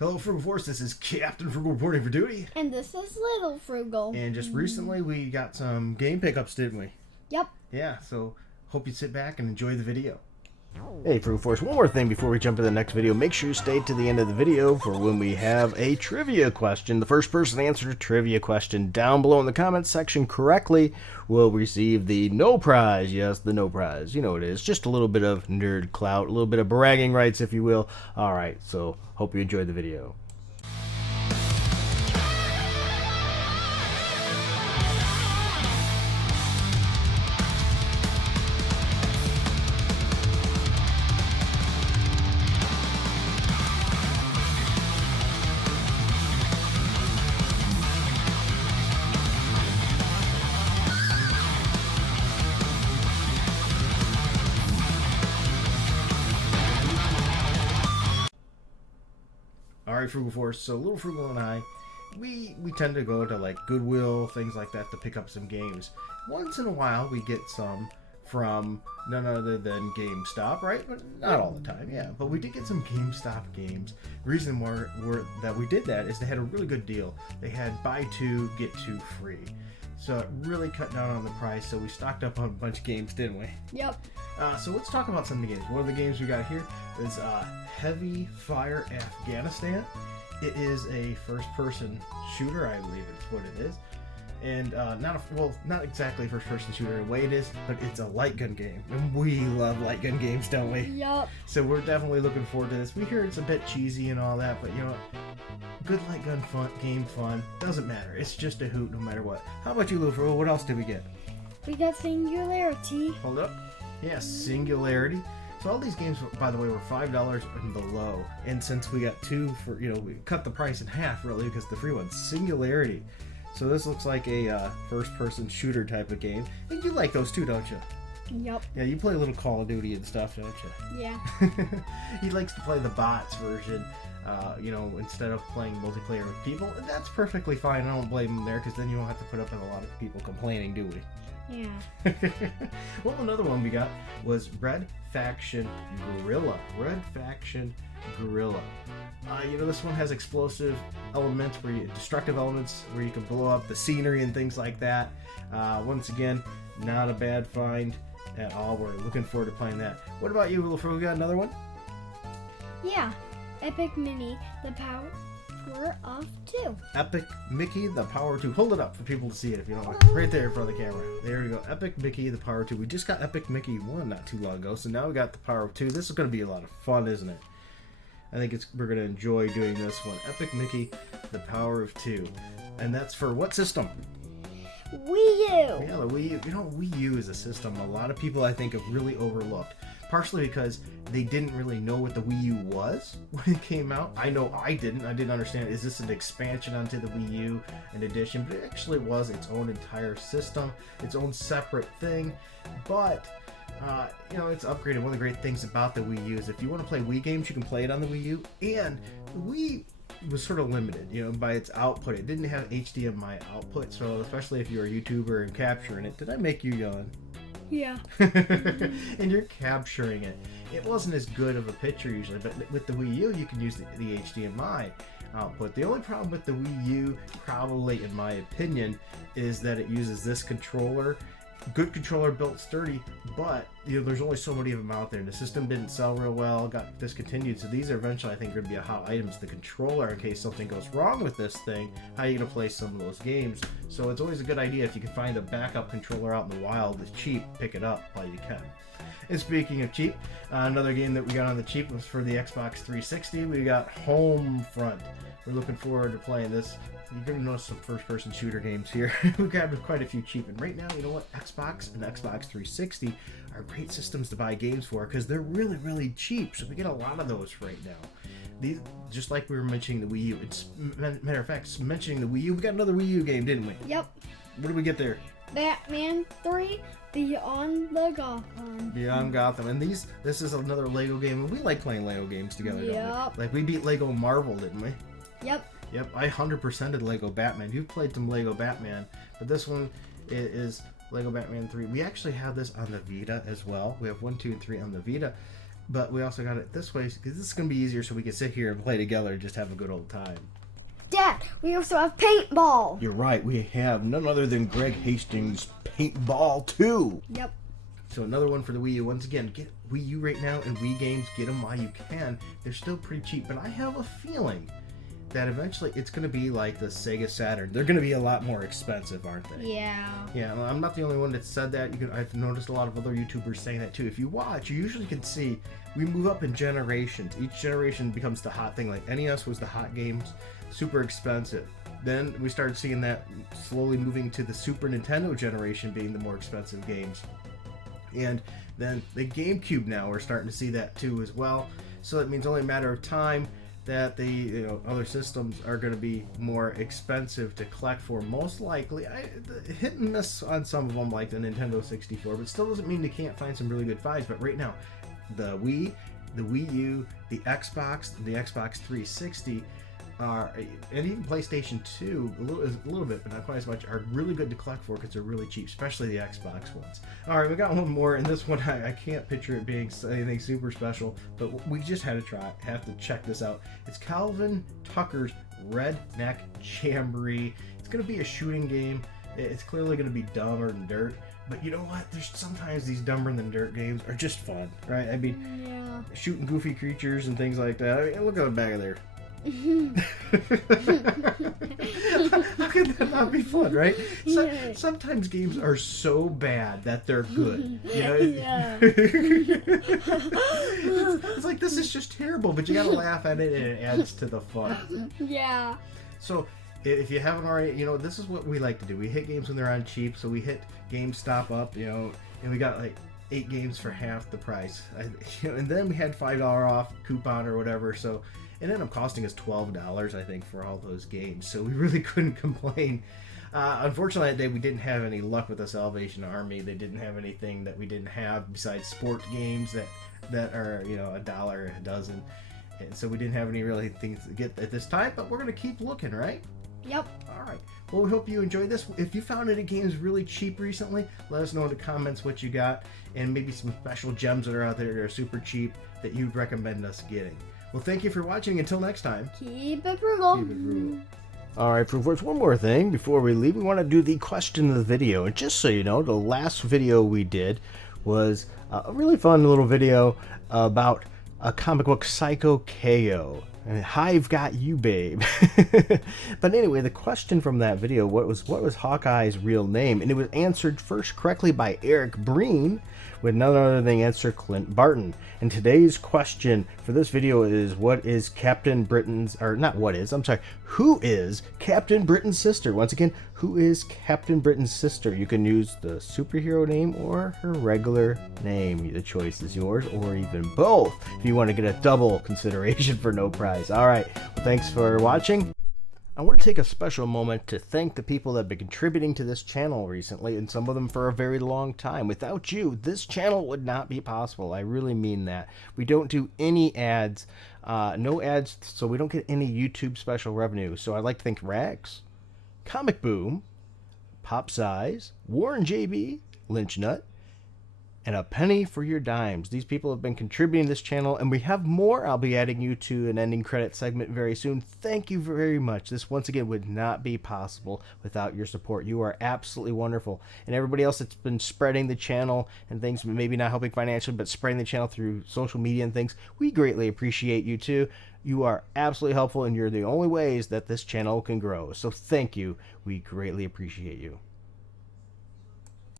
Hello, Frugal Force. This is Captain Frugal reporting for duty. And this is Little Frugal. And just recently we got some game pickups, didn't we? Yep. Yeah, so hope you sit back and enjoy the video. Hey Frugal Force, one more thing before we jump to the next video. Make sure you stay to the end of the video for when we have a trivia question. The first person to answer the trivia question down below in the comments section correctly will receive the no prize. Yes, the no prize. You know what it is. Just a little bit of nerd clout, a little bit of bragging rights, if you will. Alright, so hope you enjoyed the video. Alright, Frugal Force. So Little Frugal and I, we tend to go to like Goodwill, things like that, to pick up some games. Once in a while we get some from none other than GameStop, right? But not all the time, yeah. But we did get some GameStop games. The reason that we did that is they had a really good deal. They had buy two, get two free. So it really cut down on the price, so we stocked up on a bunch of games, didn't we? Yep. So let's talk about some of the games. One of the games we got here is Heavy Fire Afghanistan. It is a first-person shooter, I believe it's what it is. And not exactly a first-person shooter in a way it is, but it's a light gun game. And we love light gun games, don't we? Yep. So we're definitely looking forward to this. We hear it's a bit cheesy and all that, but you know what? Good light gun fun. Doesn't matter. It's just a hoot no matter what. How about you, Lou? What else did we get? We got Singularity. Hold up. Yes, Singularity. So all these games, by the way, were $5 and below. And since we got two for, we cut the price in half, really, because the free one's Singularity. So this looks like a first-person shooter type of game. And you like those too, don't you? Yep. Yeah, you play a little Call of Duty and stuff, don't you? Yeah. He likes to play the bots version, instead of playing multiplayer with people. And that's perfectly fine. I don't blame him there, because then you don't have to put up with a lot of people complaining, do we? Yeah. Well, another one we got was Red Faction Guerrilla. Red Faction Guerrilla. This one has explosive elements, destructive elements, where you can blow up the scenery and things like that. Once again, not a bad find at all. We're looking forward to playing that. What about you, Little? We got another one? Yeah. Epic Mini, the power of 2. Epic Mickey, the Power 2. Hold it up for people to see it if you don't want. Right there in front of the camera. There you go. Epic Mickey, the Power 2. We just got Epic Mickey 1 not too long ago, so now we got the Power 2. This is going to be a lot of fun, isn't it? I think we're going to enjoy doing this one. Epic Mickey, the Power of 2. And that's for what system? Wii U. Yeah, the Wii U. Wii U is a system a lot of people, I think, have really overlooked. Partially because they didn't really know what the Wii U was when it came out. I know I didn't. I didn't understand, is this an expansion onto the Wii U, an addition? But it actually was its own entire system, its own separate thing. But, it's upgraded. One of the great things about the Wii U is if you want to play Wii games, you can play it on the Wii U. And the Wii was sort of limited, by its output. It didn't have HDMI output, so especially if you're a YouTuber and capturing it. Did I make you yawn? Yeah. And you're capturing it. It wasn't as good of a picture usually, but with the Wii U, you can use the HDMI output. The only problem with the Wii U, probably in my opinion, is that it uses this controller. Good controller, built sturdy, but there's only so many of them out there, and the system didn't sell real well, got discontinued. So these are eventually, I think, going to be a hot items. The controller, in case something goes wrong with this thing, how are you going to play some of those games? So it's always a good idea if you can find a backup controller out in the wild that's cheap, pick it up while you can. And speaking of cheap, another game that we got on the cheap was for the Xbox 360. We got Homefront. We're looking forward to playing this. You're going to notice some first-person shooter games here. We grabbed quite a few cheap. And right now, you know what? Xbox and Xbox 360 are great systems to buy games for because they're really, really cheap. So we get a lot of those right now. These, just like we were mentioning the Wii U. Matter of fact, mentioning the Wii U, we got another Wii U game, didn't we? Yep. What did we get there? Batman 3, Beyond the Gotham. Beyond Gotham. And this is another Lego game. And we like playing Lego games together, don't we? Like we beat Lego Marvel, didn't we? Yep. Yep, I 100%ed Lego Batman. You've played some Lego Batman, but this one is Lego Batman 3. We actually have this on the Vita as well. We have 1, 2, and 3 on the Vita. but we also got it this way because this is going to be easier so we can sit here and play together and just have a good old time. Dad, we also have paintball. You're right. We have none other than Greg Hastings' Paintball 2. Yep. So another one for the Wii U. Once again, get Wii U right now and Wii games. Get them while you can. They're still pretty cheap, but I have a feeling that eventually it's going to be like the Sega Saturn. They're going to be a lot more expensive, aren't they? Yeah. Yeah, well, I'm not the only one that said that. I've noticed a lot of other YouTubers saying that too. If you watch, you usually can see we move up in generations. Each generation becomes the hot thing. Like NES was the hot games, super expensive. Then we started seeing that slowly moving to the Super Nintendo generation being the more expensive games. And then the GameCube now, we're starting to see that too as well. So it means only a matter of time that the other systems are going to be more expensive to collect for. Most likely, hit and miss on some of them, like the Nintendo 64, but still doesn't mean they can't find some really good finds. But right now, the Wii, the Wii U, the Xbox, the Xbox 360 are, and even PlayStation 2, a little bit, but not quite as much, are really good to collect for because they're really cheap, especially the Xbox ones. All right, we got one more, and this one I can't picture it being anything super special, but we just had to have to check this out. It's Calvin Tucker's Redneck Jamboree. It's going to be a shooting game. It's clearly going to be dumber than dirt. But you know what? There's sometimes these dumber than dirt games are just fun, right? I mean, Yeah. shooting goofy creatures and things like that. I mean, look at the back of there. How could that not be fun, right? Yeah. Sometimes games are so bad that they're good. You know? Yeah. It's like, this is just terrible, but you gotta laugh at it and it adds to the fun. Yeah. So if you haven't already, this is what we like to do. We hit games when they're on cheap, so we hit GameStop up, and we got like 8 games for half the price. And then we had $5 off coupon or whatever, so it ended up costing us $12, I think, for all those games. So we really couldn't complain. Unfortunately, that day we didn't have any luck with the Salvation Army. They didn't have anything that we didn't have besides sport games that are $1 a dozen. And so we didn't have any really things to get at this time. But we're gonna keep looking, right? Yep. All right. Well, we hope you enjoyed this. If you found any games really cheap recently, let us know in the comments what you got, and maybe some special gems that are out there that are super cheap that you'd recommend us getting. Well, thank you for watching. Until next time. Keep it frugal. Keep it frugal. All right, Frugalers, one more thing before we leave. We want to do the question of the video. And just so you know, the last video we did was a really fun little video about a comic book, Psycho KO. And Hive got you, babe. But anyway, the question from that video, what was Hawkeye's real name? And it was answered first correctly by Eric Breen, with none other than answer Clint Barton. And today's question for this video is, who is Captain Britain's sister? Once again, who is Captain Britain's sister? You can use the superhero name or her regular name. The choice is yours, or even both, if you want to get a double consideration for no prize. All right, well, thanks for watching. I want to take a special moment to thank the people that have been contributing to this channel recently, and some of them for a very long time. Without you, this channel would not be possible. I really mean that. We don't do any ads, no ads, so we don't get any YouTube special revenue. So I'd like to thank Rax, Comic Boom, Pop Size, Warren JB, Lynch Nut, and a penny for your dimes. These people have been contributing to this channel, and we have more. I'll be adding you to an ending credit segment very soon. Thank you very much. This, once again, would not be possible without your support. You are absolutely wonderful. And everybody else that's been spreading the channel and things, maybe not helping financially, but spreading the channel through social media and things, we greatly appreciate you too. You are absolutely helpful, and you're the only ways that this channel can grow. So thank you. We greatly appreciate you.